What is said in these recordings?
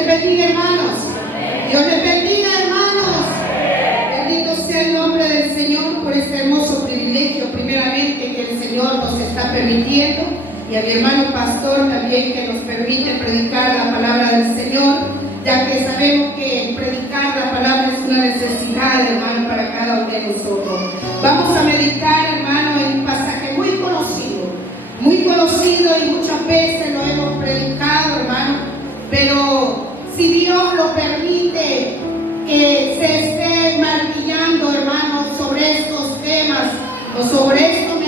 les bendiga, hermanos. Dios les bendiga, hermanos. Bendito sea el nombre del Señor por este hermoso privilegio, primeramente, que el Señor nos está permitiendo, y a mi hermano pastor también, que nos permite predicar la palabra del Señor, ya que sabemos que predicar la palabra es una necesidad, hermano, para cada uno de nosotros. Vamos a meditar, hermano, en un pasaje muy conocido y muchas veces lo hemos predicado, hermano, pero si Dios lo permite que se esté martillando, hermano, sobre estos temas o sobre estos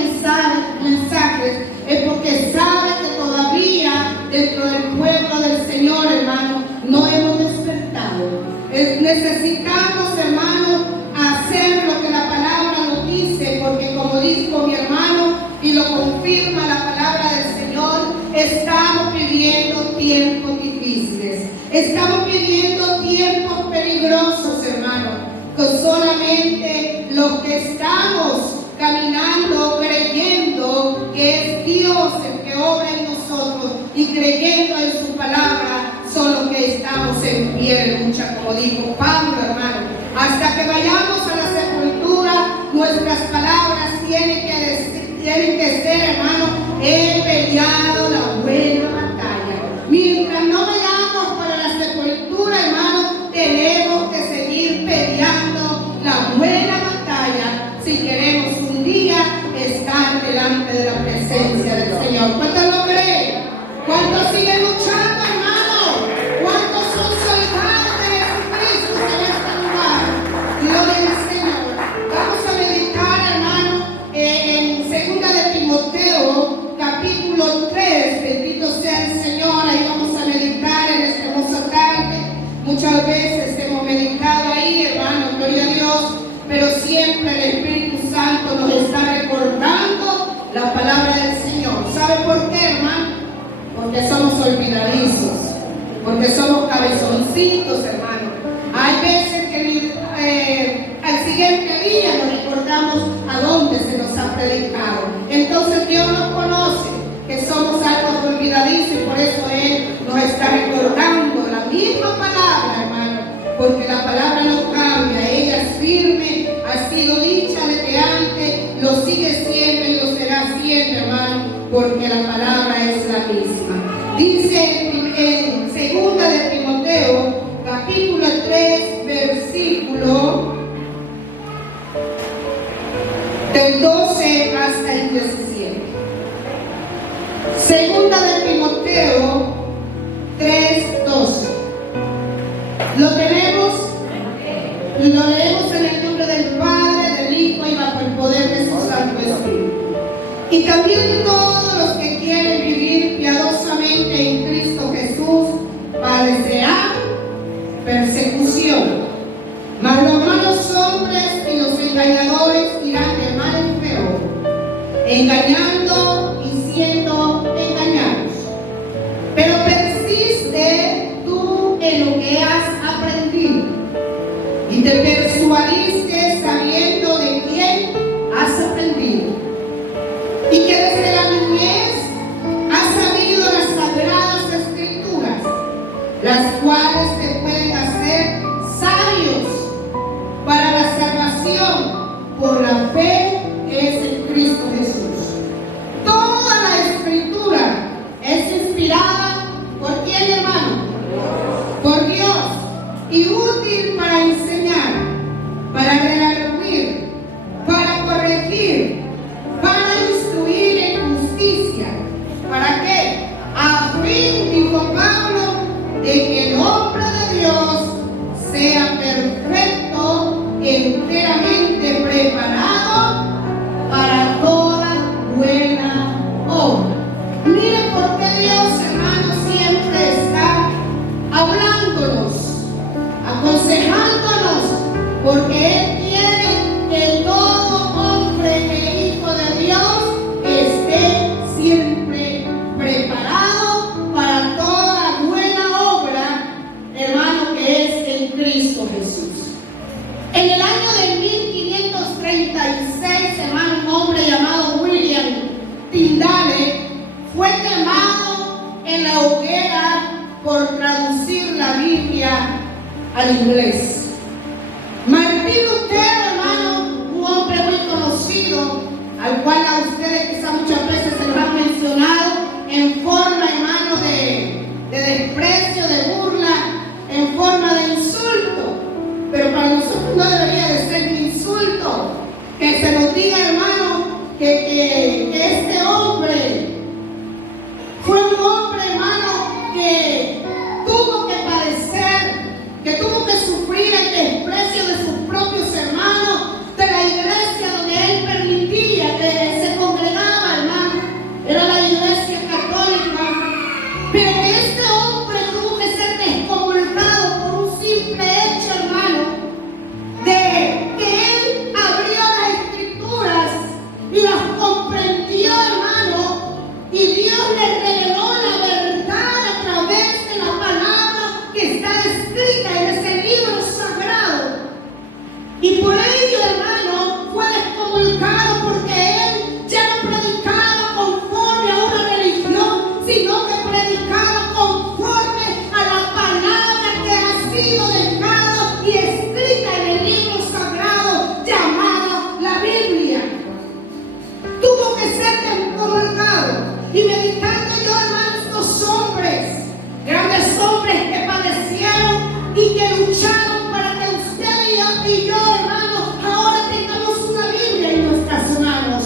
mensajes, es porque sabe que todavía dentro del pueblo del Señor, hermano, no hemos despertado. Necesitamos, hermano, hacer lo que la palabra nos dice, porque como dijo mi hermano y lo confirma la palabra del Señor, estamos viviendo tiempos difíciles, estamos viviendo tiempos peligrosos, hermano, que solamente los que estamos caminando, creyendo que es Dios el que obra en nosotros y creyendo en su palabra, son los que estamos en pie de lucha, como dijo Pablo, hermano. Hasta que vayamos a la sepultura, nuestras palabras tienen que ser, hermano, he peleado la buena batalla. Mientras no vayamos para la sepultura, hermano, tenemos que seguir peleando la buena batalla si queremos un día estar delante de la presencia del Señor. ¿Cuántos lo creen? ¿Cuántos siguen luchando, hermano? ¿Cuántos son soldados de Jesucristo en este lugar? Gloria al Señor. Vamos a meditar, hermano, en 2 de Timoteo, capítulo 3. Bendito sea el Señor. Ahí vamos a meditar en esta hermosa tarde. Muchas veces hemos meditado ahí, hermano, gloria a Dios, pero siempre el Espíritu Santo nos está recordando la palabra del Señor. ¿Sabe por qué, hermano? Porque somos olvidadizos, porque somos cabezoncitos, hermano. Hay veces que al siguiente día nos recordamos a dónde se nos ha predicado. Entonces Dios nos conoce que somos algo olvidadizos, y por eso Él nos está recordando la misma palabra, hermano, porque la palabra no cambia, ella es firme, ha sido dicha desde antes, lo sigue siendo y lo será siempre, hermano, porque la palabra es la misma. Dice en 2 de Timoteo, capítulo 3, versículo del 12 hasta el 17. 2 de Timoteo 3, 12. ¿Lo tenemos? Lo leemos en el nombre del Padre, del Hijo y bajo el poder de su Santo Espíritu. Y también todos los que quieren vivir piadosamente en Cristo Jesús padecerán persecución. Mas los malos hombres y los engañadores irán de mal en peor, engañando y siendo engañados. Pero persiste tú en lo que has aprendido y te persuadiste sabiendo de quién has aprendido, y que desde la niñez has sabido las sagradas escrituras, las cuales te pueden hacer sabios para la salvación por la fe que es en Cristo Jesús. Toda la escritura es inspirada ¿por quién, hermano? Por Dios, y útil para enseñar, para redarguir, para corregir, para instruir en justicia. ¿Para qué? A fin, dijo Pablo, de que el hombre de Dios sea perfecto, enteramente preparado para toda buena obra. Miren por qué Dios, hermano, siempre está hablándonos, aconsejándonos, porque Él quiere que todo hombre e hijo de Dios esté siempre preparado para toda buena obra, hermano, que es en Cristo Jesús. En el año de 1536, hermano, un hombre llamado William Tyndale fue quemado en la hoguera por traducir la Biblia al inglés. Martín Lutero, hermano, un hombre muy conocido, al cual a ustedes quizás muchas veces se los han mencionado en forma, hermano, de desprecio, de burla, en forma de insulto. Pero para nosotros no debería de ser un insulto que se nos diga, hermano, que este hombre fue un hombre, hermano, que tuvo que padecer, que tuvo que sufrir el desprecio de sus propios hermanos, de la iglesia donde él permitía que se congregaba, hermano. Era la iglesia católica. Pero este hombre tuvo que ser descomulgado por un simple hecho, hermano, de que él abrió las escrituras y las comprendió, hermano, y Dios le reveló la verdad a través de la palabra que está escrita en ese libro sagrado. Y por ello, hermano, fue descomulgado, porque él ya no predicaba conforme a una religión, sino que predicaba conforme a la palabra que ha sido dejada y escrita en el libro sagrado llamado la Biblia. Tuvo que ser descomulgado. Y meditando yo, hermano, estos hombres, grandes hombres que padecieron y que lucharon para que usted y yo, hermano, ahora tengamos una Biblia en nuestras manos.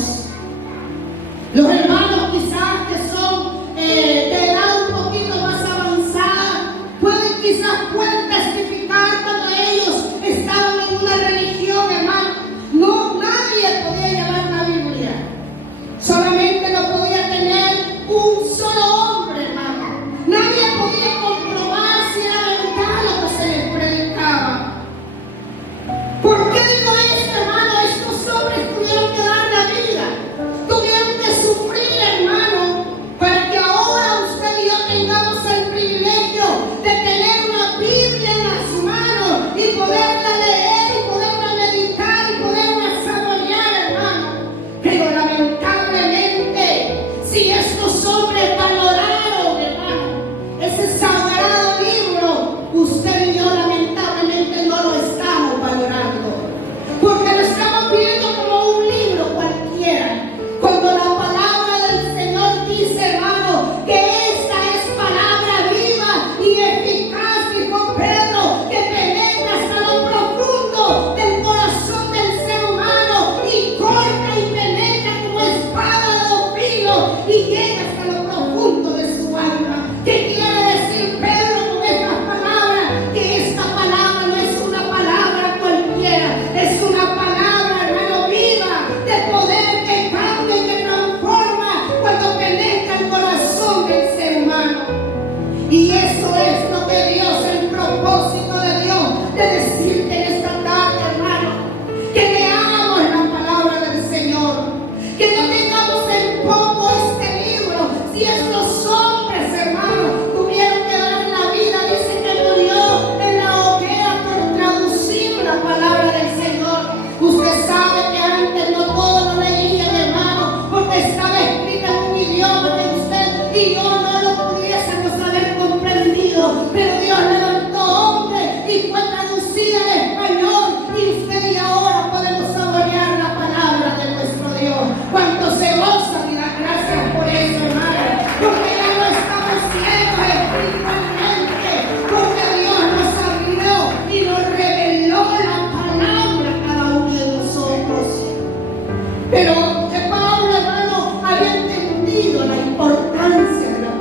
Los hermanos quizás que son de edad un poquito más avanzada, pueden testificar cuando ellos estaban en una religión, hermano. No, nadie podía llevar una Biblia. Solamente lo podía tener un solo hombre, hermano. Nadie podía comprobar si era verdad lo que se les predicaba. ¿Por qué digo esto, hermano? Estos hombres tuvieron que dar la vida, tuvieron que sufrir, hermano, para que ahora usted y yo tengamos el privilegio de tener una Biblia en las manos y poderla leer y poderla meditar y poderla saborear, hermano. Pero lamentablemente, si estos hombres valoraron, hermano, ese sagrado libro, usted y yo lamentablemente no lo estamos valorando, porque lo estamos viendo como un libro cualquiera, cuando la palabra del Señor dice, hermano, que esta es palabra viva y eficaz, dijo Pedro, que penetra hasta lo profundo del corazón del ser humano y corta y penetra como espada de dos filos y llega hasta lo profundo de su alma. ¿Qué quiere decir Pedro con estas palabras? Que esta palabra no es una palabra cualquiera, es una palabra, hermano, viva, de poder que cambia y que transforma cuando penetra el corazón del ser humano. Y eso es lo que Dios, el propósito de Dios, de decirte en esta tarde, hermano, que leamos la palabra del Señor, que no tengamos en poco este libro. Si estos hombres, hermano, tuvieron que dar la vida, dice que murió en la hoguera por traducir la palabra del Señor. Usted sabe que antes no todos lo leían, hermano, porque estaba escrita en un idioma que usted y yo no lo pudiésemos haber comprendido, pero Dios levantó hombres y fue traducida al español, y usted y ahora podemos saborear la palabra de nuestro Dios. ¿Cuánto se gozan y dan gracias por eso, hermano? Porque ya no estamos ciegos espiritualmente, porque Dios nos abrió y nos reveló la palabra a cada uno de nosotros. Pero que Pablo, hermano, había entendido la importancia de la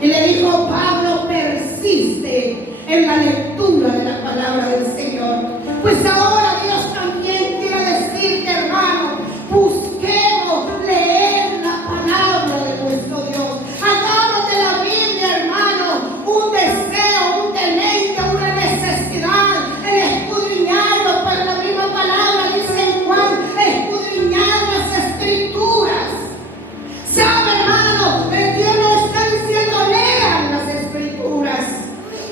Y le dijo: Pablo, persiste en la lectura de la palabra del Señor. Pues ahora Dios también quiere decirte, hermano, busquemos leer la palabra de nuestro Dios. Hagamos de la Biblia, hermano, un deseo, un deleite, una necesidad, el escudriñarlo. Para la misma palabra dice en Juan: escudriñar las escrituras. ¿Sabe, hermano? Dios nos está diciendo: lean las escrituras.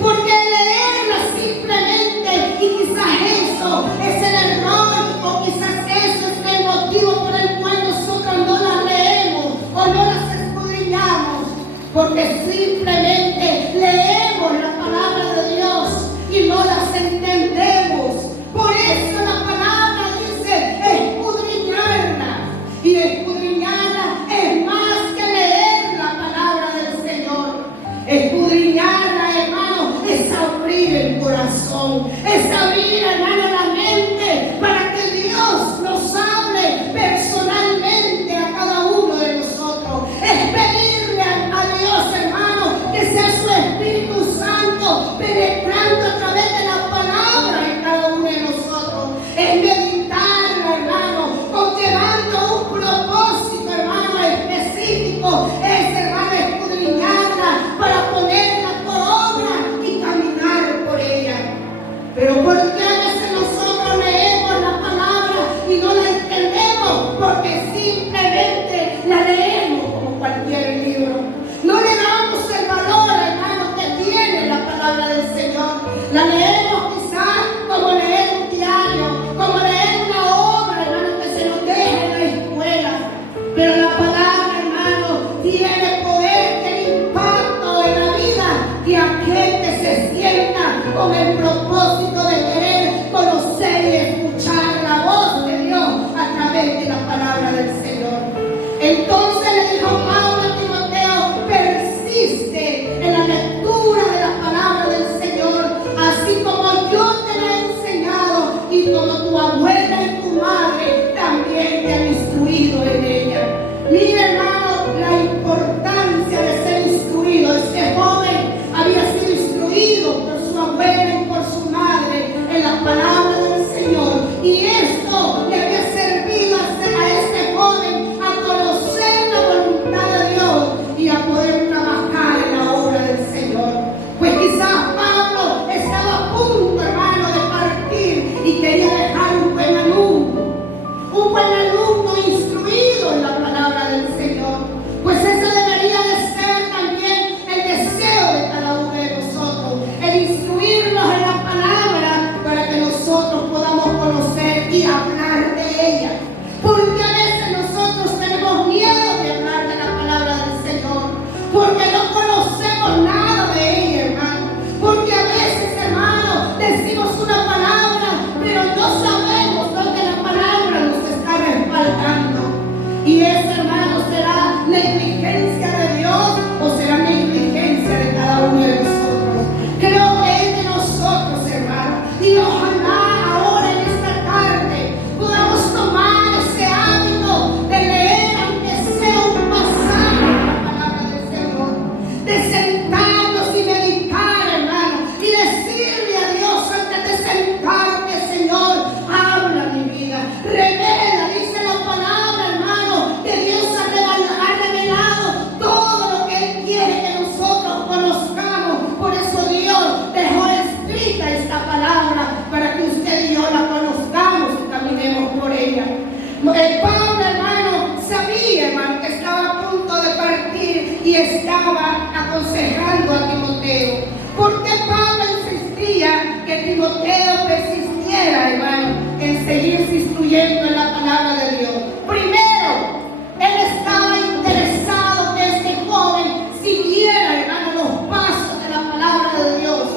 Porque leerlas simplemente, y quizás eso es el error, o quizás eso es el motivo por el cual nosotros no las leemos o no las escudriñamos, porque simplemente leemos la palabra de Dios y no las entendemos. Por eso la palabra dice escudriñarla, y escudriñarla es más que leer la palabra del Señor. Escudriñarla, hermano, es abrir el corazón, es abrir, hermano, la mente, para que Dios nos hable personalmente a cada uno de nosotros. Es pedirle a Dios, hermano, que sea su Espíritu Santo penetrando a través de la palabra en cada uno de nosotros. Es meditarla, hermano, conllevando un propósito, hermano, específico. Es, hermano, escudriñarla para ponerla por obra y caminar por ella. Pero ¿por qué a veces nosotros leemos la palabra y no la entendemos? Porque simplemente la leemos como cualquier libro. No le damos el valor, hermano, que tiene la palabra del Señor. La leemos quizás como leer un diario, como leer una obra, hermano, que se nos deja en la escuela. Pero la palabra, hermano, tiene poder, tiene impacto en la vida de aquel que se sienta con el propósito de querer conocer y escuchar la voz de Dios a través de la palabra del Señor. Entonces le dijo Pablo a Timoteo: persiste en la lectura de la palabra del Señor, así como yo te la he enseñado y como tu abuela y tu madre también te han instruido en ella. Mira, hermano, la importancia de ser instruido. Este joven había sido instruido por su abuela y por su madre en la palabra del Señor, y esto le había servido a este joven a conocer la voluntad de Dios y a poder trabajar en la obra del Señor. Pues quizás Pablo estaba a punto, hermano, de partir y quería dejar un buen alumno instruido en la palabra del Señor. Pues ese debería de ser también el deseo de cada uno de nosotros, el instruirnos en la palabra para que nosotros podamos conocer y hablar de ella. Porque a veces nosotros tenemos miedo de hablar de la palabra del Señor, porque no conocemos nada de ella, hermano. Porque a veces, hermano, decimos una palabra, pero no sabemos dónde la palabra nos está respaldando. Y eso, hermano, será negligencia de Dios o será negligencia de cada uno de nosotros. Creo que es de nosotros, hermano. Y ojalá ahora en esta tarde podamos tomar ese hábito de leer, aunque sea un pasaje de la palabra del Señor, de sentarnos y meditar, hermano, y decirle a Dios antes de sentarte: Señor, habla mi vida, revela, dice la palabra, hermano, que Dios ha revelado todo lo que Él quiere que nosotros conozcamos. Por eso Dios dejó escrita esta palabra para que usted y yo la conozcamos y caminemos por ella. El Pablo, hermano, sabía, hermano, que estaba a punto de partir y estaba aconsejando a Timoteo. Porque Pablo insistía que Timoteo persistiera, hermano, en seguirse instruyendo en la palabra de Dios. Primero, él estaba interesado que este joven siguiera, hermano, los pasos de la palabra de Dios.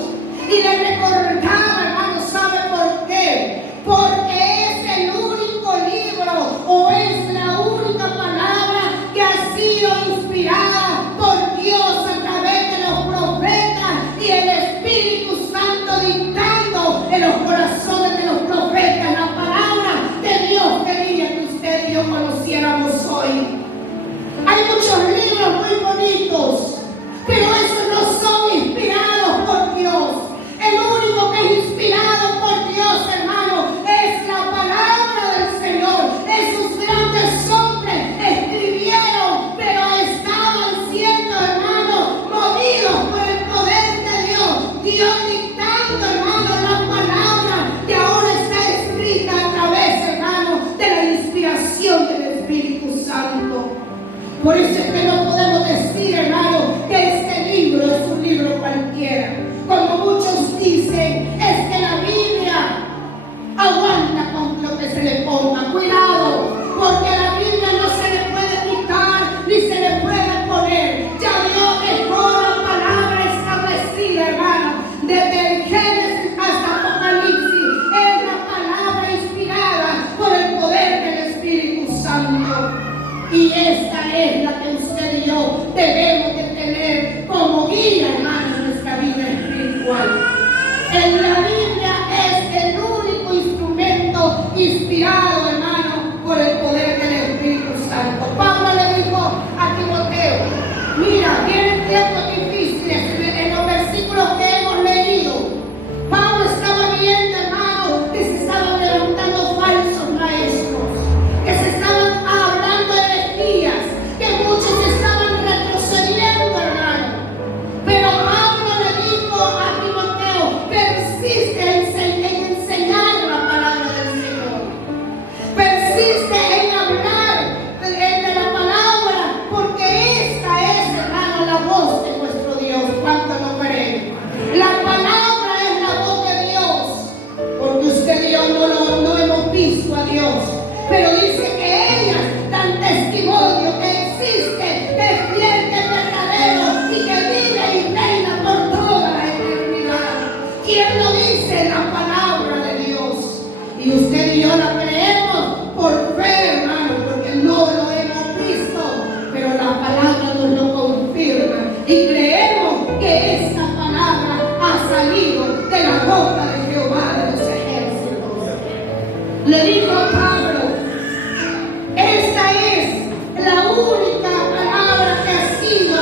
Y le recordaba, hermano, ¿sabe por qué? Porque es el único libro o es la única palabra que ha sido inspirada por Dios a través de los profetas y el Espíritu Santo dictando en los corazones de los profetas la palabra que Dios quería que usted y yo conociéramos hoy. Hay muchos libros muy bonitos, pero es le dijo a Pablo: esta es la única palabra que ha sido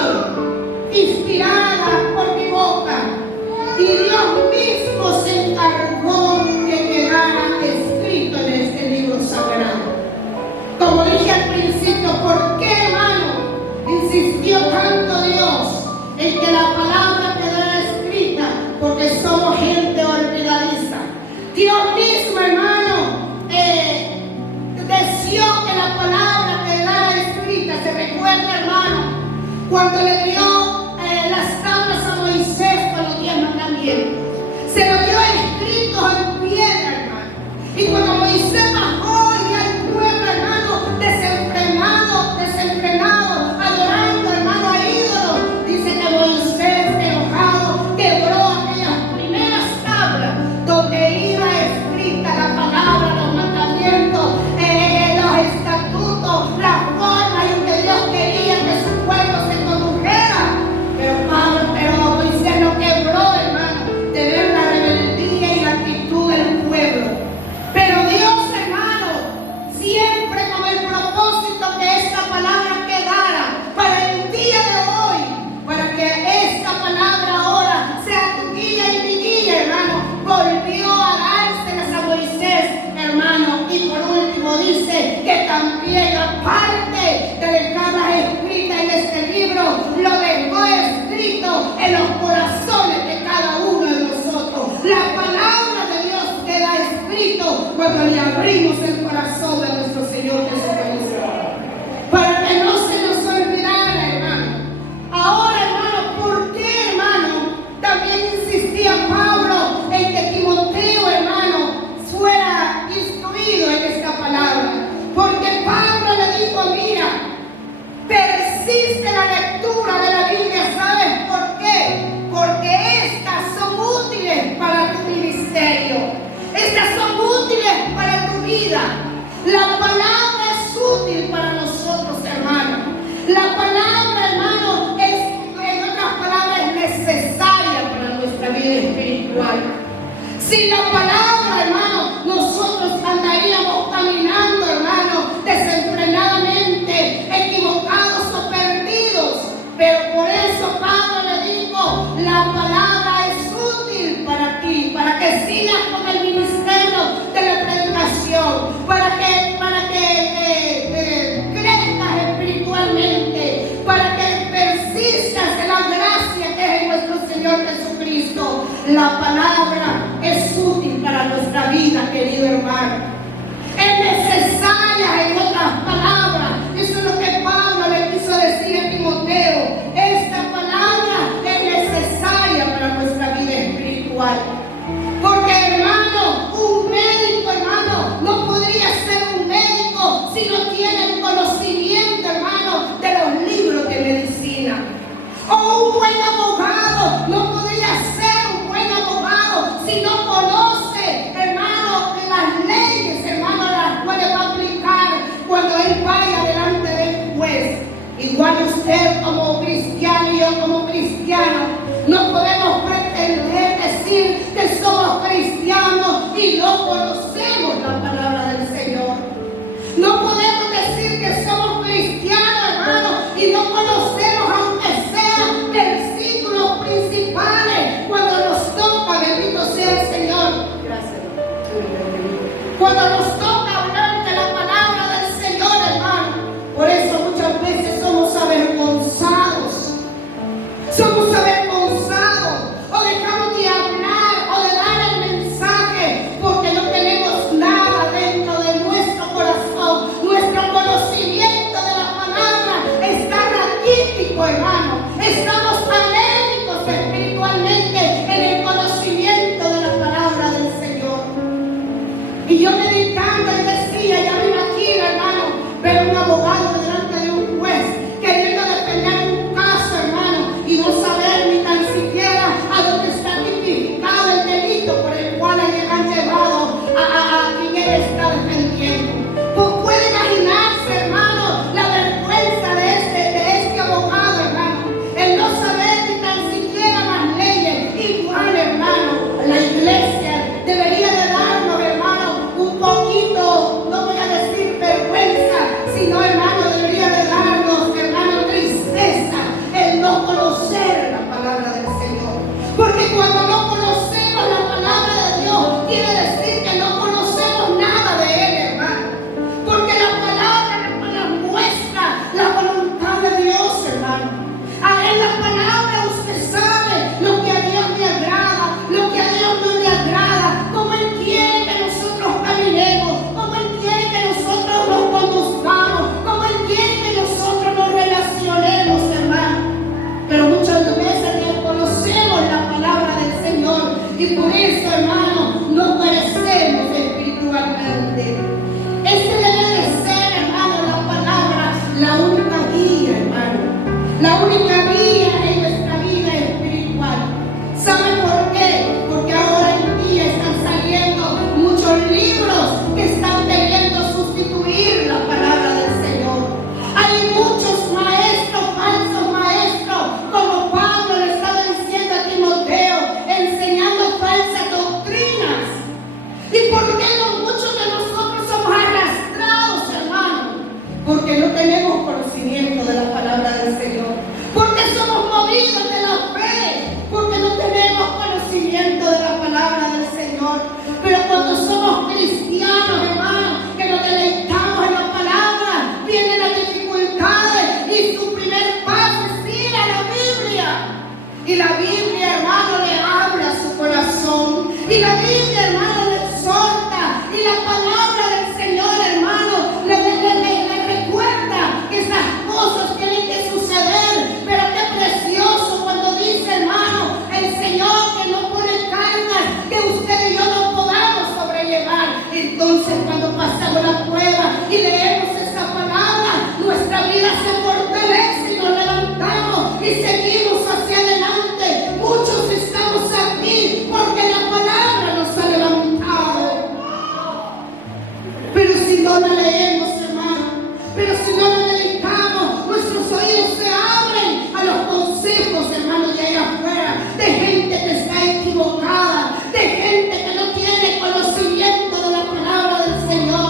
inspirada por mi boca, y Dios mismo se encargó que quedara escrito en este libro sagrado. Como dije al principio, ¿por qué, hermano, insistió tanto Dios en que la palabra quedara escrita? Porque somos gente olvidadiza. Dios mismo, hermano, deseó que la palabra quedara escrita. Se recuerda, hermano, cuando le dio las tablas a Moisés con los 10 mandamientos. Se lo dio escrito en piedra, hermano. Y cuando Moisés bajó y al pueblo, hermano, desenfrenado, adorando, hermano, a ídolos, dice que Moisés, enojado, quebró aquellas primeras tablas donde iba escrita la palabra, los mandamientos, los estatutos, la forma en que Dios quería que su pueblo se condujera. Pero Moisés lo quebró, hermano, de ver la rebeldía y la actitud del pueblo. Pero Dios, hermano, siempre con el propósito que esta palabra quedara para el día de hoy, para que esta palabra ahora sea tu guía y mi guía, hermano, volvió a dárselas a Moisés, hermano. Y por último dice que también, aparte de dejarlas escritas en este libro, lo dejó escrito en los corazones de cada uno de nosotros. La palabra de Dios queda escrito cuando le abrimos el corazón a nuestro Señor Jesucristo, para que no se nos olvidara, hermano. Ahora, hermano, ¿por qué, hermano? También insistía Pablo en que Timoteo, hermano, fuera instruido en esta palabra, porque Pablo le dijo: mira, persiste la lectura de la Biblia. ¿Sabes por qué? Porque estas son útiles para tu ministerio. Estas son útiles para tu vida. La palabra es útil para nosotros, hermano. La palabra, hermano, es, en otras palabras, es necesaria para nuestra vida espiritual. Sin la palabra, hermano, nosotros andaríamos caminando, hermano, desenfrenadamente, equivocados o perdidos. Pero por eso Pablo le dijo: la palabra es útil para ti, para que sigas con el ministerio de la predicación, para que crezcas espiritualmente, para que persistas en la gracia que es en nuestro Señor Jesucristo. La palabra es útil para nuestra vida, querido hermano. Es necesaria, en otras palabras. Eso es lo que Pablo le quiso decir a Timoteo. Esta palabra es necesaria para nuestra vida espiritual. Porque, hermano, un médico, hermano, no podría ser un médico si no tiene el conocimiento, hermano, de los libros de medicina. O un buen abogado no podría ser un buen abogado si no conoce, hermano, las leyes, hermano, las cuales va a aplicar cuando él vaya delante del juez. Igual usted como cristiano y yo como cristiano no podemos pretender decir que somos cristianos y no conocemos la palabra del Señor. No podemos decir que somos cristianos, hermano, y no conocemos, aunque sean versículos principales, cuando nos toca, bendito sea el Señor. Gracias. Cuando nos toca hablar de la palabra del Señor, hermano. Por eso muchas veces somos avergonzados. Somos avergonzados. y por eso, hermano, no perecemos espiritualmente. Ese debe de ser, hermano, la palabra, la única guía, hermano, la única guía en nuestra vida espiritual. ¿Saben por qué? Porque ahora en día están saliendo muchos libros que están queriendo sustituir la palabra del Señor. Hay muchos maestros, falsos maestros, como Pablo le estaba diciendo a Timoteo, enseñando falsas doctrinas. ¿Y por qué no muchos de nosotros somos arrastrados, hermano? Porque no tenemos conocimiento de la palabra del Señor. Porque somos movidos de la fe. Porque no tenemos conocimiento de la palabra del Señor. Pero cuando somos cristianos, hermano, que nos deleitamos en la palabra, vienen las dificultades y su primer paso es ir a la Biblia. Y la Biblia, hermano, le habla a su corazón. Y la Biblia, hermano, le exhorta. Y la palabra del Señor, hermano, le recuerda que esas cosas tienen que suceder. Pero qué precioso cuando dice, hermano, el Señor que no pone cargas que usted y yo no podamos sobrellevar. Entonces, cuando pasamos la prueba y leemos esa palabra, nuestra vida se fortalece y nos levantamos y seguimos hacia adelante. Muchos estamos aquí porque la palabra nos ha levantado. Pero si no la leemos, hermano, pero si no la dedicamos, nuestros oídos se abren a los consejos, hermano, de allá afuera, de gente que está equivocada, de gente que no tiene conocimiento de la palabra del Señor.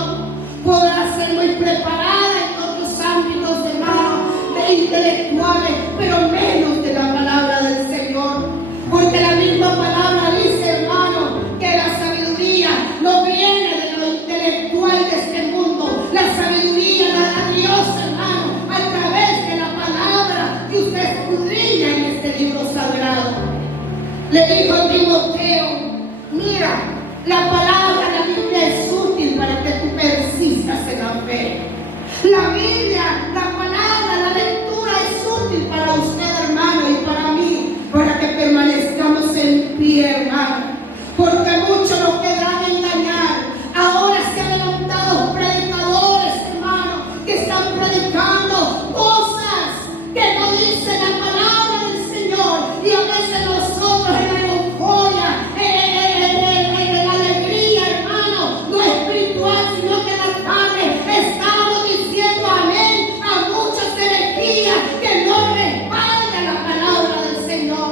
Podrá ser muy preparada en otros ámbitos, hermano, de intelectuales, pero menos de la palabra del Señor. Porque la misma palabra dice, hermano, que la sabiduría no viene de lo intelectual de este mundo. La sabiduría la da Dios, hermano, a través de la palabra que usted escudriña en este libro sagrado. Le dijo a Timoteo, mira, la palabra, la Biblia es útil para que tú persistas en la fe. La Biblia, la palabra, la lectura es útil para usted, hermano, y para mí, para que permanezcamos en pie, hermano. Porque muchos nos quedarán engañar. Ahora se han levantado predicadores, hermano, que están predicando cosas que no dicen la palabra del Señor. Y a veces nosotros en la euforia, en la alegría, hermano, no espiritual, sino que en la carne, estamos diciendo amén a muchas herejías que no respaldan la palabra del Señor.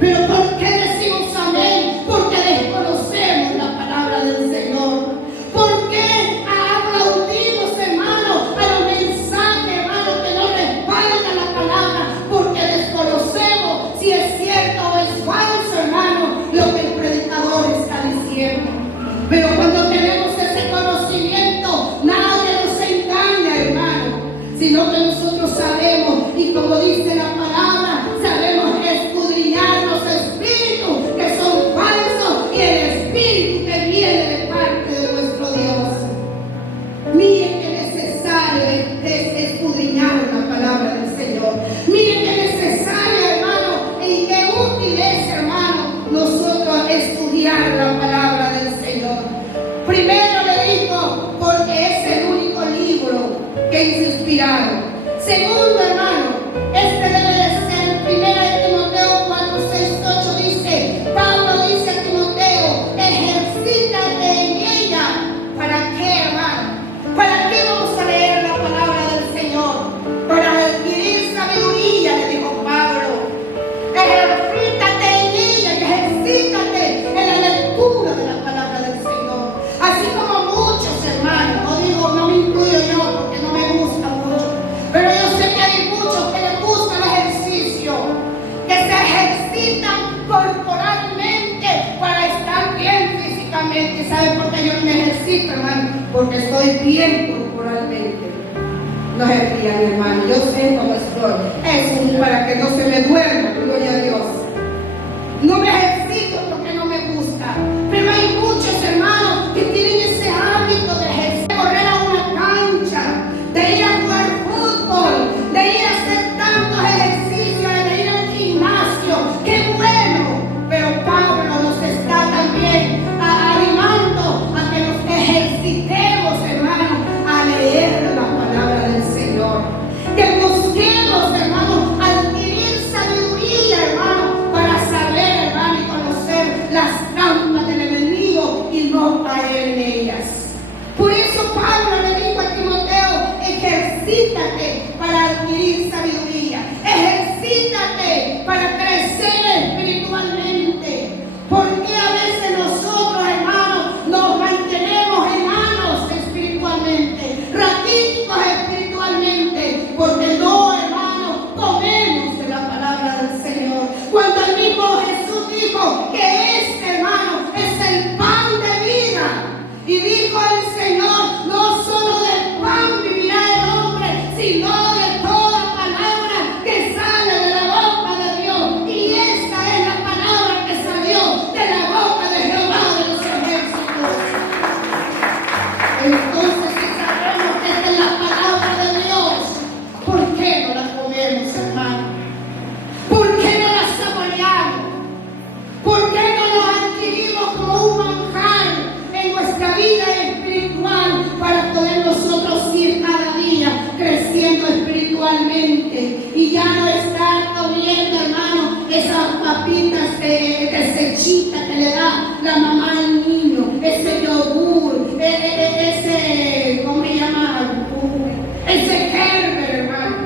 Pero ¿por qué decimos amén? Porque desconocemos la palabra del Señor. ¿Por qué aplaudimos, hermano, a los mensajes, hermano, que no respaldan la palabra? Porque desconocemos si es cierto o es falso, hermano, lo que el predicador está diciendo. Pero cuando tenemos ese conocimiento, nadie nos engaña, hermano, sino que nosotros sabemos, y como dice la palabra, sabemos escudriñar los espíritus que son falsos y el espíritu que viene de parte de nuestro Dios. Miren qué necesario es escudriñar la palabra del Señor. Miren qué necesario, hermano, y qué útil es, hermano, nosotros estudiar la palabra del Señor. Primero le digo, porque es el único libro que es inspirado. Segundo, hermano, este debe de ser, primera de Timoteo 4, 6, 8 dice, Pablo dice a Timoteo, ejercítate en ella. ¿Para qué, hermano? ¿Para qué vamos a leer la palabra del Señor? Para adquirir sabiduría, le dijo Pablo. Ejercítate en ella, ejercítate en la lectura de la palabra del Señor. Así como muchos, hermanos, no digo, no me incluyo yo porque no me gusta mucho, pero yo sé que hay muchos que les gusta el ejercicio, que se ejercitan corporalmente para estar bien físicamente. ¿Saben por qué yo me ejercito, hermano? Porque estoy bien corporalmente. No se rían, hermano, yo sé cómo estoy. Es para que no se me duerma, gloria a Dios. No me ejercito porque no me gusta, pero hay muchos hermanos que tienen ese hábito de ejercicio, de correr a una cancha, de ir a jugar fútbol, de ir a hacer tantos ejercicios, de ir al gimnasio. ¡Qué bueno! Pero Pablo nos papitas desechitas que le da la mamá al niño, ese yogur, ese, ¿cómo se llama? Ese Gerber, hermano.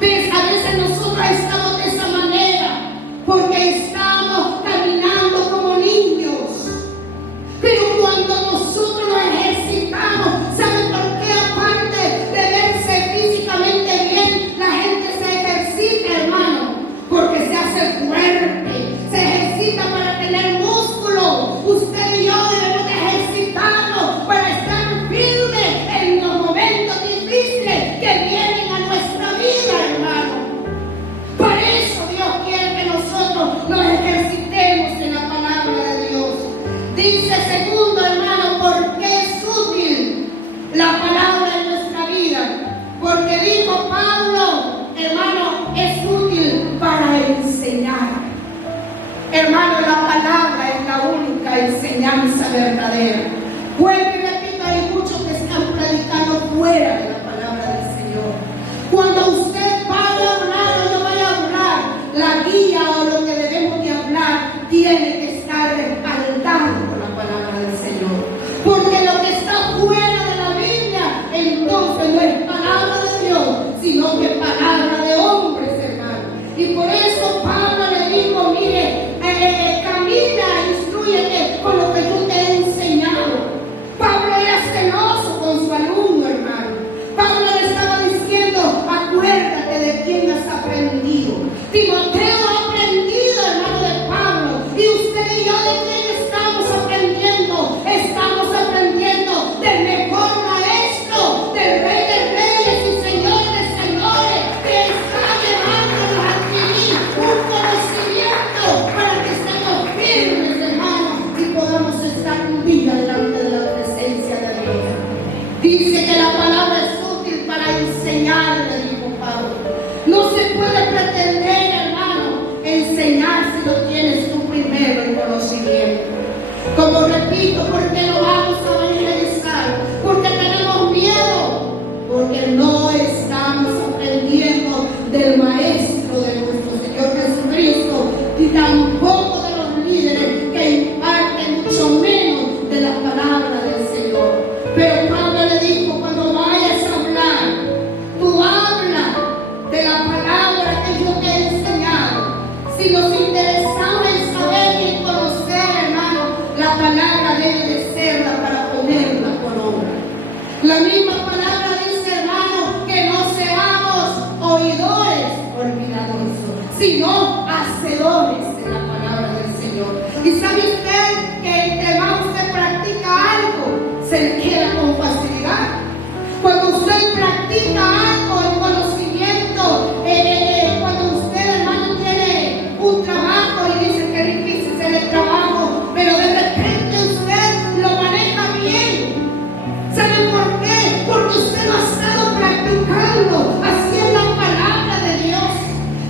¿Ves? A veces nosotros estamos de esa manera porque estamos caminando como niños. Pero cuando nosotros nos ejercitamos, ¿saben por qué? Aparte de verse físicamente bien, la gente se ejercita, hermano, porque se hace fuerte, se ejercita para tener músculo. Usted y yo debemos de ejercitarnos para estar firmes en los momentos difíciles que vienen a nuestra vida, hermano. Por eso Dios quiere que nosotros nos ejercitemos en la palabra de Dios. Dice segundo, hermano, ¿por qué es útil la palabra en nuestra vida? Porque dijo Pablo, hermano, es útil para enseñar. Hermano, la palabra es la única enseñanza verdadera. Vuelvo y repito, hay muchos que están predicando fuera de la palabra del Señor. Cuando usted vaya a hablar o no vaya a hablar, la guía o lo que debemos de hablar tiene que estar respaldado por la palabra del Señor. Porque lo que está fuera de la Biblia, entonces no es palabra de Dios, sino que palabra de hombres, hermano. Y por eso Pablo le dijo, mire, camina, instrúyete con lo que yo te he enseñado. Pablo era celoso con su alumno, hermano. Pablo le estaba diciendo, acuérdate de quién has aprendido. Timoteo ha aprendido, hermano, de Pablo. Y usted y yo, ¿de quién estamos aprendiendo? Estamos aprendiendo del mejor maestro, del Rey de Reyes y Señor de Señores, que está llevándonos a adquirir un conocimiento para que estemos firmes, hermano, y podamos estar un día delante de la presencia de Dios. Dice que la palabra es útil para enseñar, le dijo Pablo. No se puede pretender, hermano, enseñar si no tienes tú primero el conocimiento. Como repito, porque no vamos a evangelizar, porque tenemos miedo, porque no estamos aprendiendo del Maestro de nuestro Señor Jesucristo, y tampoco de los líderes que imparten, mucho menos de la palabra del Señor. Pero Pablo le dijo, cuando vayas a hablar, tú habla de la palabra que yo te he enseñado. Si nos interesamos en saber y en conocer, hermano, la palabra debe de serla para ponerla por obra. La misma palabra dice, hermano, que no seamos oidores olvidadosos, sino hacedores de la palabra del Señor. Y sabe usted que entre más usted practica algo, se le queda con facilidad. Cuando usted practica algo, el conocimiento, cuando usted, hermano, tiene un trabajo y dice que es difícil ser el trabajo, pero de repente usted lo maneja bien. ¿Saben por qué? Porque usted lo ha estado practicando, haciendo la palabra de Dios.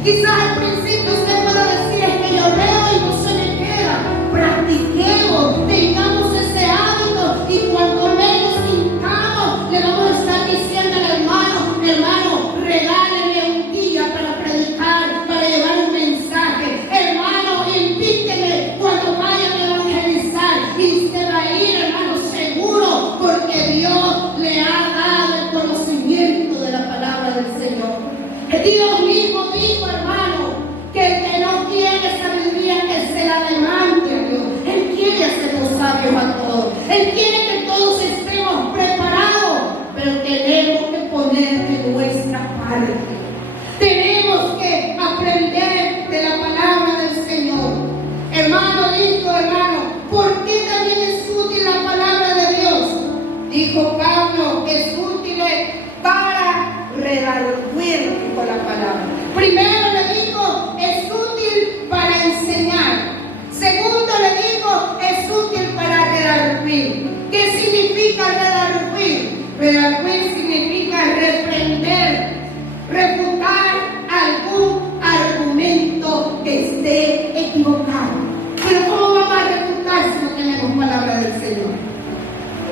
Quizás al principio usted pueda decir, es que yo leo y no se me queda. Practiquemos, tengamos ese hábito, y cuando menos sintamos, le vamos a estar diciendo al hermano, regáleme un día para predicar, para llevar un mensaje. Hermano, invíteme cuando vayan a evangelizar, y usted va a ir, hermano, seguro, porque Dios le ha dado el conocimiento de la palabra del Señor. Dios mismo dijo, hermano, que el que no tiene sabiduría, que se la demande a Dios. Él quiere hacernos sabios a todos. Él quiere que todos estemos preparados, pero tenemos que poner de nuestra parte. Tenemos que aprender de la palabra del Señor. Hermano, dijo, hermano, ¿por qué también es útil la palabra de Dios? Dijo Pablo, es útil para redarguir con la palabra. Primero le dijo, es útil para enseñar. Segundo le dijo, es útil para redarguir. ¿Qué significa redarguir? Redarguir significa reprender, refutar algún argumento que esté equivocado. Pero ¿cómo vamos a refutar si no tenemos palabra del Señor?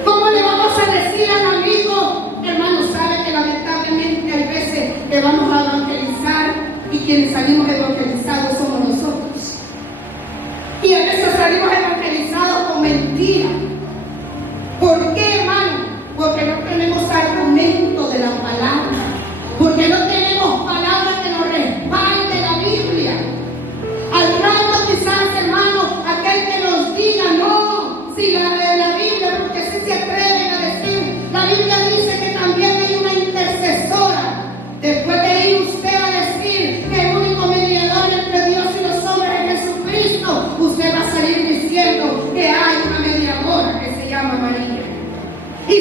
¿Cómo le vamos a decir al amigo, hermano, sabe que lamentablemente hay veces que vamos a evangelizar y quienes salimos evangelizados somos nosotros?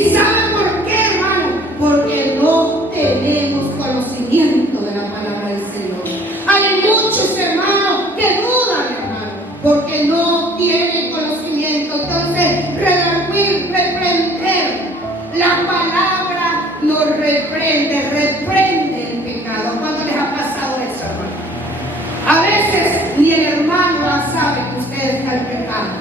¿Y saben por qué, hermano? Porque no tenemos conocimiento de la palabra del Señor. Hay muchos hermanos que dudan, hermano, porque no tienen conocimiento. Entonces, reprender, la palabra nos reprende el pecado. ¿Cuánto les ha pasado eso, hermano? A veces ni el hermano sabe que usted está en pecado.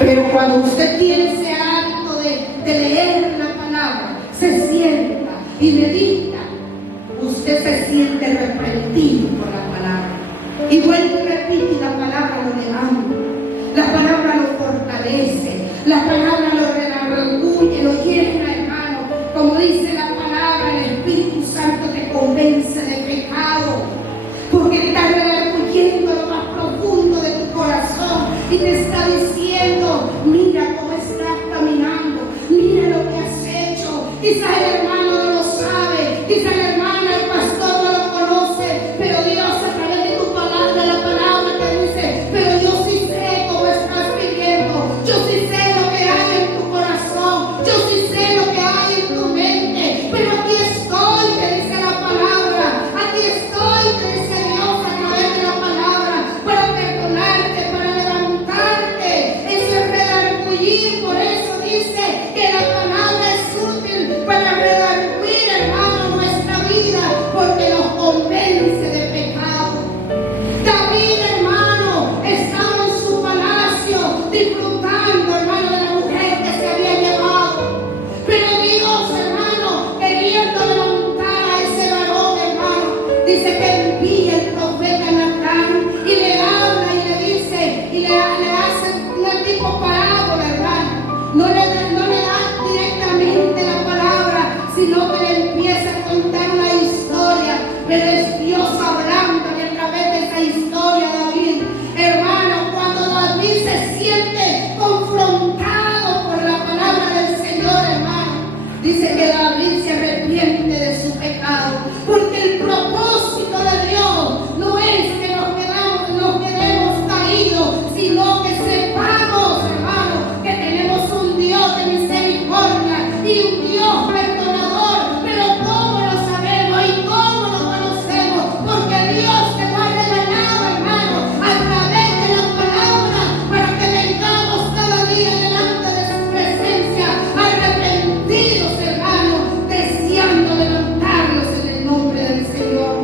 Pero cuando usted tiene ese acto de leer la palabra, se sienta y medita, usted se siente reprendido por la palabra. Y vuelve y repite, la palabra lo levanta, la palabra lo fortalece, la palabra lo redarguye, lo llena, hermano. Como dice la palabra, el Espíritu Santo te convence de pecado, porque está redarguyendo lo más profundo de tu corazón y te está diciendo: mira cómo estás caminando, mira lo que has hecho. Quizás el hermano no lo sabe, quizás el hermano, el pastor no lo conoce, pero Dios a través de tu palabra, la palabra te dice: pero yo sí sé cómo estás viviendo, yo sí sé lo que hay en tu corazón, yo sí sé lo que hay en tu mente, pero aquí estoy, te dice la palabra, aquí estoy, te dice Dios a través de la palabra, para perdonarte, para levantarte. Eso es redarguir. Por eso dice que la palabra es útil para redarguir, hermano, nuestra vida, porque nos convence de pecado. David, hermano, estaba en su palacio disfrutando, hermano, de la mujer que se había llevado. Pero Dios, hermano, queriendo levantar a ese varón, hermano, dice que envía el profeta Natán y le habla y le dice, y le hace un tipo parábola, hermano. No le da directamente la palabra, sino que le empieza a contar una historia. Pero es Dios hablando a través de esa historia, David. Hermano, cuando David se siente confrontado por la palabra del Señor, hermano, dice que David se arrepiente de su pecado, porque el propósito de Dios no es que nos quedemos caídos, sino que sepamos, hermano, que tenemos un Dios de misericordia y un Dios perdonador. Pero ¿cómo lo sabemos y cómo lo conocemos? Porque Dios te lo ha revelado, hermano, a través de la palabra, para que vengamos cada día delante de su presencia, arrepentidos, hermano, deseando levantarnos en el nombre del Señor.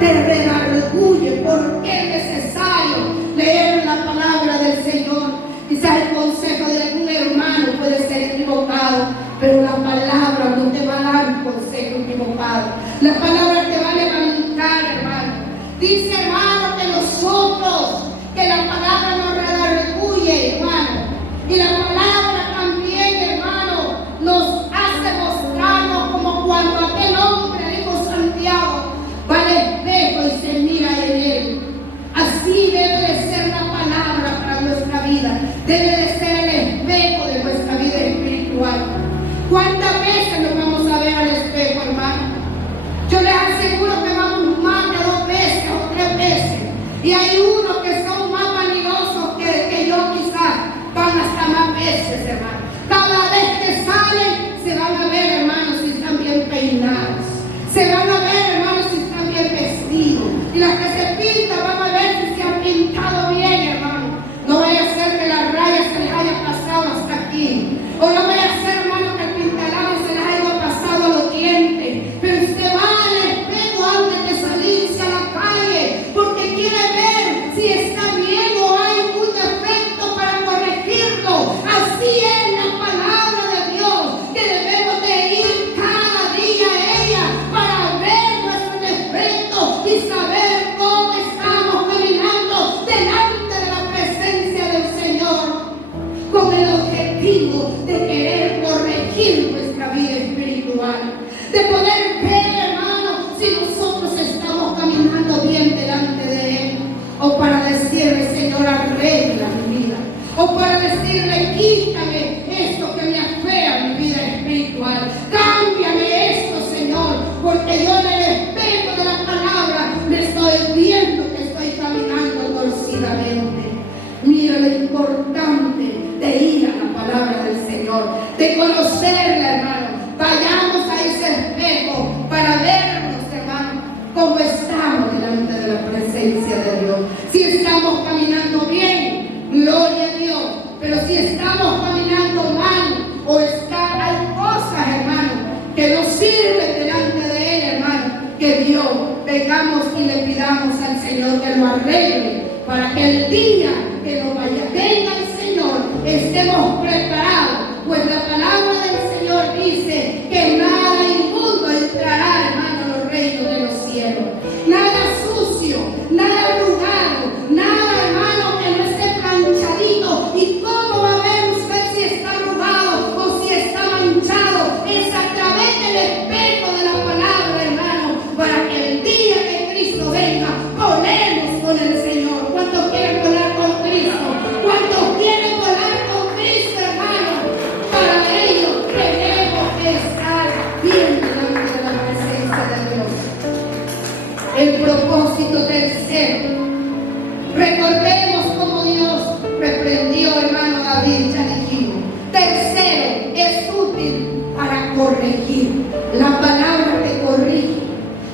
Te redarguye, porque es necesario leer la palabra del Señor. Quizás el consejo de algún hermano puede ser equivocado, pero la palabra no te va a dar un consejo equivocado. La palabra te va a levantar, hermano. Dice, hermano, que nosotros, que la palabra nos redarguye, hermano. Y la palabra también, hermano, nos hace mostrarnos como cuando aquel hombre, dijo Santiago, va al espejo y se mira en él. Así debe de ser la palabra para nuestra vida. Debe de ser el espejo de nuestra vida espiritual. ¿Cuántas veces nos vamos a ver al espejo, hermano? Yo les aseguro que vamos más de 2 veces o 3 veces. Y hay unos que son más vanidosos que yo, quizás van hasta más veces, hermano. Cada vez que salen, se van a ver, hermanos, si están bien peinados. Se van a ver, hermanos, si están bien vestidos. Y las que se pintan van a ver si se han pintado bien, hermano. No vaya a ser que las rayas se les haya pasado hasta aquí. O no vaya a ser, hermano, que el pintalado se les haya pasado a los dientes. Pero usted va al espejo antes de salirse a la calle, porque quiere ver si está bien o hay un defecto para corregirlo. Así es la palabra de Dios, que debemos de ir cada día a ella para ver nuestro defecto y saber cómo estamos caminando delante de la presencia del Señor, con el objetivo de querer corregir nuestra vida espiritual, de poder ver, hermano, si nosotros estamos caminando bien delante de Él, o para decirle, Señor, arregla mi vida, o para decirle, quítame esto que me afea mi vida espiritual, cámbiame esto, Señor, porque yo en el espejo de la palabra me estoy viendo que estoy caminando torcidamente. Mira lo importante de ir a la palabra del Señor, de conocerla, hermano. Vayamos a ese espejo para vernos, hermano, cómo estamos delante de la presencia de Dios. Si estamos caminando bien, gloria a Dios. Pero si estamos caminando mal o hay cosas, hermano, que no sirven delante de Él, hermano, que Dios vengamos y le pidamos al Señor que lo arregle, para que el día que nos venga el Señor estemos preparados, pues la palabra del Señor dice que nada inmundo entrará, hermano, en los reinos de los cielos, nada sucio, nada arrugado, nada, hermano, que no esté planchadito. ¿Y cómo va a ver usted si está arrugado o si está manchado? Es a través del espejo de la palabra, hermano, para que el día que Cristo venga, volemos con el Señor. ¿Cuántos quieren volar con Cristo? ¿Cuántos quieren volar con Cristo, hermano? Para ello tenemos que estar bien delante de la presencia de Dios. El propósito tercero. Recordemos cómo Dios reprendió, hermano David, ya dijimos. Tercero, es útil para corregir. La palabra te corrige.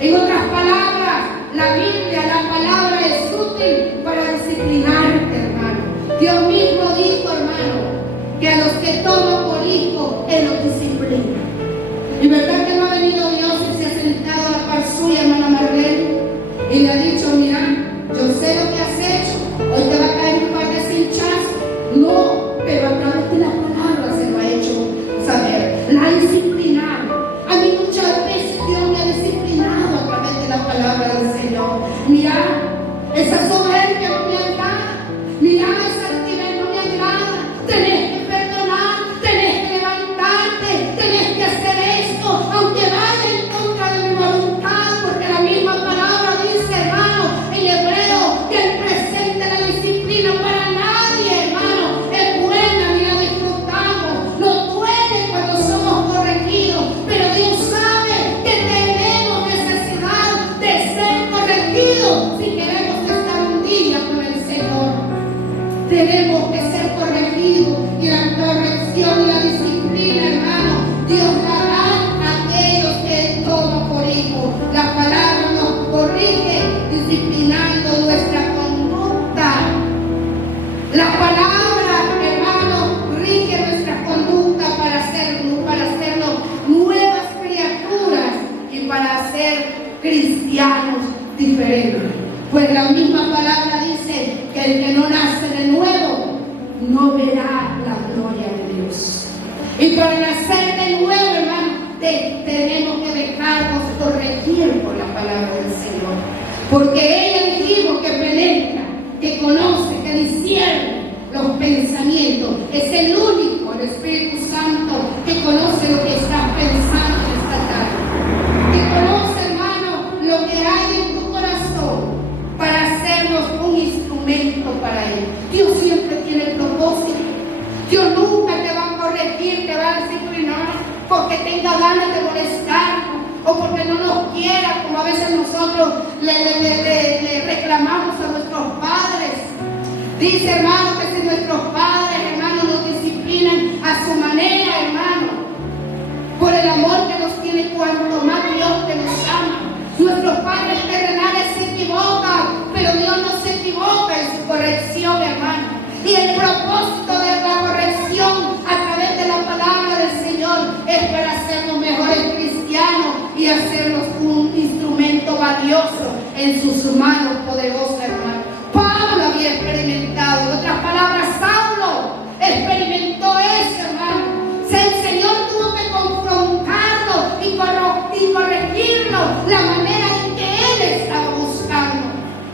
En otras palabras, la Biblia, la palabra es útil para disciplinarte, hermano. Dios mismo dijo, hermano, que a los que toma por hijo, Él los disciplina. ¿Y verdad que no ha venido Dios y se ha sentado a la par suya, hermana Marlene, y le ha dicho, mira, yo sé lo que has hecho, hoy te va a caer un par de cinchazos? No, pero a través de la palabra se lo ha hecho saber, la ha disciplinado. A mí muchas veces Dios me ha disciplinado a través de la palabra del Señor. Mira, esa soberbia no me agrada, mira, esa actividad no me agrada, tenés que perdonar, tenés que levantarte, tenés que hacer esto, aunque vaya en contra de mi voluntad, porque la misma palabra dice, hermano, en hebreo, que el presente la disciplina para nadie, hermano, es buena ni la disfrutamos, nos duele cuando somos corregidos, pero Dios sabe que tenemos necesidad de ser corregidos si queremos estar un día con el Señor. Tenemos que ser corregidos, y la corrección y la disciplina, hermano, Dios la da a aquellos que Él toma por hijo. La palabra nos corrige disciplinando nuestra conducta. La palabra, hermano, rige nuestra conducta para hacernos nuevas criaturas y para ser cristianos diferentes. Pues la misma palabra dice que el que no nace de nuevo no verá la gloria de Dios. Y para nacer de nuevo, hermano, tenemos que dejarnos corregir por la palabra del Señor. Porque ella dijimos que penetra, que conoce, que discierne los pensamientos. Es el único, el Espíritu Santo, que conoce lo que estás pensando esta tarde. Que conoce, hermano, lo que hay en tu corazón para hacernos un instrumento para Él. Dios siempre tiene propósito. Dios nunca te va a corregir, te va a disciplinar porque tenga ganas de molestarnos o porque no nos quiera, como a veces nosotros le reclamamos a nuestros padres. Dice, hermano, que si nuestros padres, hermano, nos disciplinan a su manera, hermano, por el amor que nos tiene, cuanto más Dios que nos ama. Nuestros padres terrenales se equivocan, pero Dios no se equivoca en su corrección, hermano. Y el propósito de la corrección a través de la palabra del Señor es para hacernos mejores cristianos y hacernos un instrumento valioso en sus manos poderosas, hermano. Pablo había experimentado, en otras palabras, Saulo experimentó eso, hermano. El Señor tuvo que confrontarlo y corregirlo la manera en que Él estaba buscando.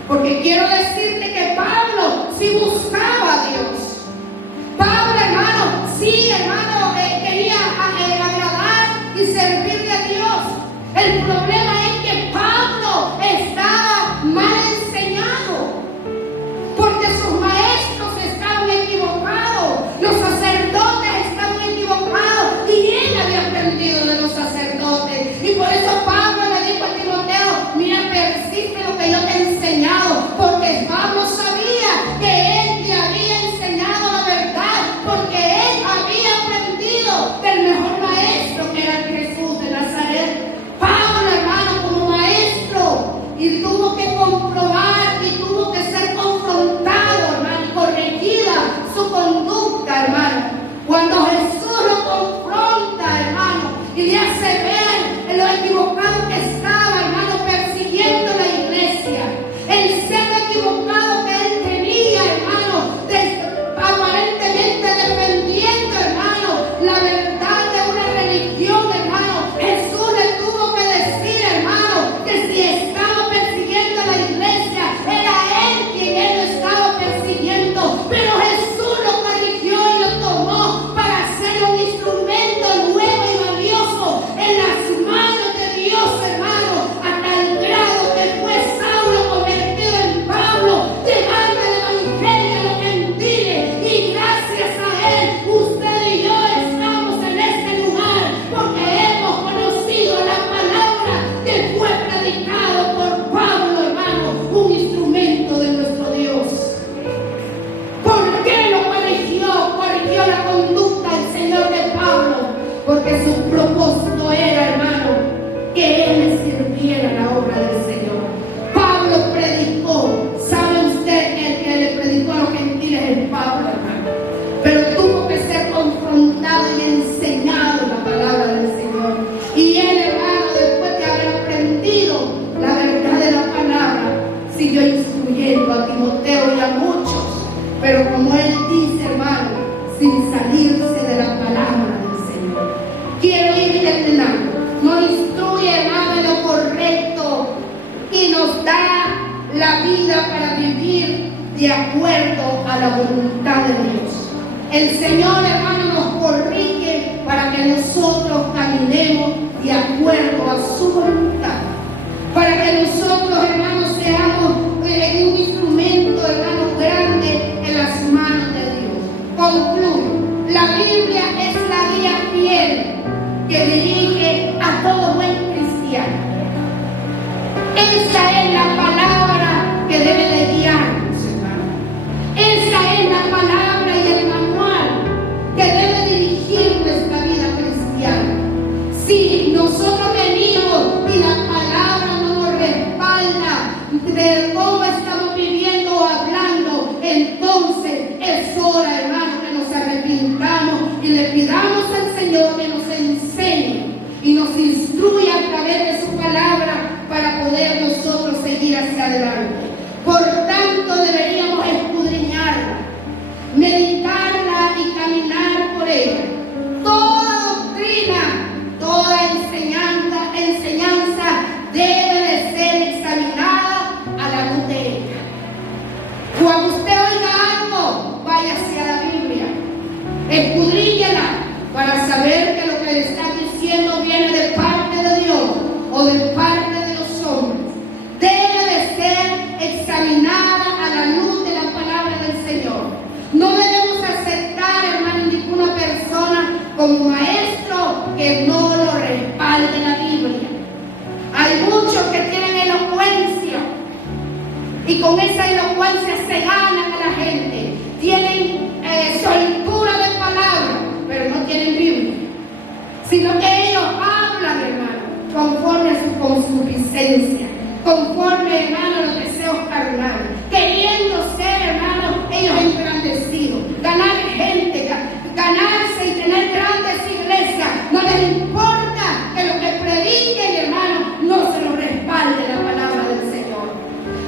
Porque quiero decirte que Pablo sí buscaba a Dios. Pablo, hermano, sí, hermano, quería agradar y servirle a Dios. El problema es que Pablo estaba mal enseñado. pero como Él dice, hermano, sin salirse de la palabra del Señor. Quiero ir terminando. Nos instruye, hermano, en lo correcto y nos da la vida para vivir de acuerdo a la voluntad de Dios. El Señor, hermano, nos corrige para que nosotros caminemos de acuerdo a su voluntad. Para que nosotros, hermanos, seamos un instrumento, hermanos, grande en las manos de Dios. Concluyo. La Biblia es la guía fiel que dirige a todo buen cristiano. Esa es la palabra que debe de guiarnos, hermano. Esa es la palabra y el manual que debe dirigir nuestra vida cristiana. Si nosotros venimos y la palabra no nos respalda de cómo estamos viviendo o hablando, entonces es hora, hermano, que nos arrepintamos y le pidamos al Señor que nos enseñe y nos instruya a través de su palabra para poder nosotros seguir hacia adelante. Por tanto, deberíamos escudriñarla, meditarla y caminar por ella. Toda doctrina, toda enseñanza debe de ser examinada a la luz de ella. Cuando usted oiga algo, vaya hacia la Biblia, escudriñela para saber que lo que le está diciendo viene de parte de Dios o de parte de los hombres. Debe de ser examinada a la luz de la palabra del Señor. No debemos aceptar, hermano, ninguna persona como maestro que no lo respalde la Biblia. Hay muchos que tienen elocuencia y con esa elocuencia se ganan a la gente. Tienen soltura de palabra, pero no tienen Biblia, sino que ellos hablan, hermano, conforme a su concupiscencia, conforme, hermano, a los deseos carnales, queriendo ser, hermano, ellos engrandecidos, ganar gente, ganarse y tener grandes iglesias. No les importa que lo que prediquen, hermano, no se lo respalde la palabra del Señor.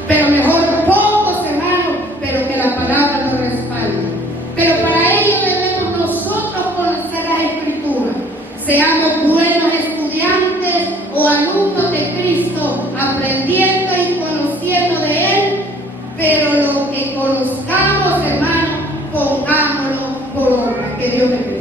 Pero mejor pocos, hermano, pero que la palabra lo respalde. Pero para ello debemos nosotros conocer las Escrituras. Seamos buenos estudiantes o alumnos de Cristo, aprendiendo y conociendo de Él, pero lo que conozcamos, hermano, pongámoslo por obra. Que Dios me bendiga.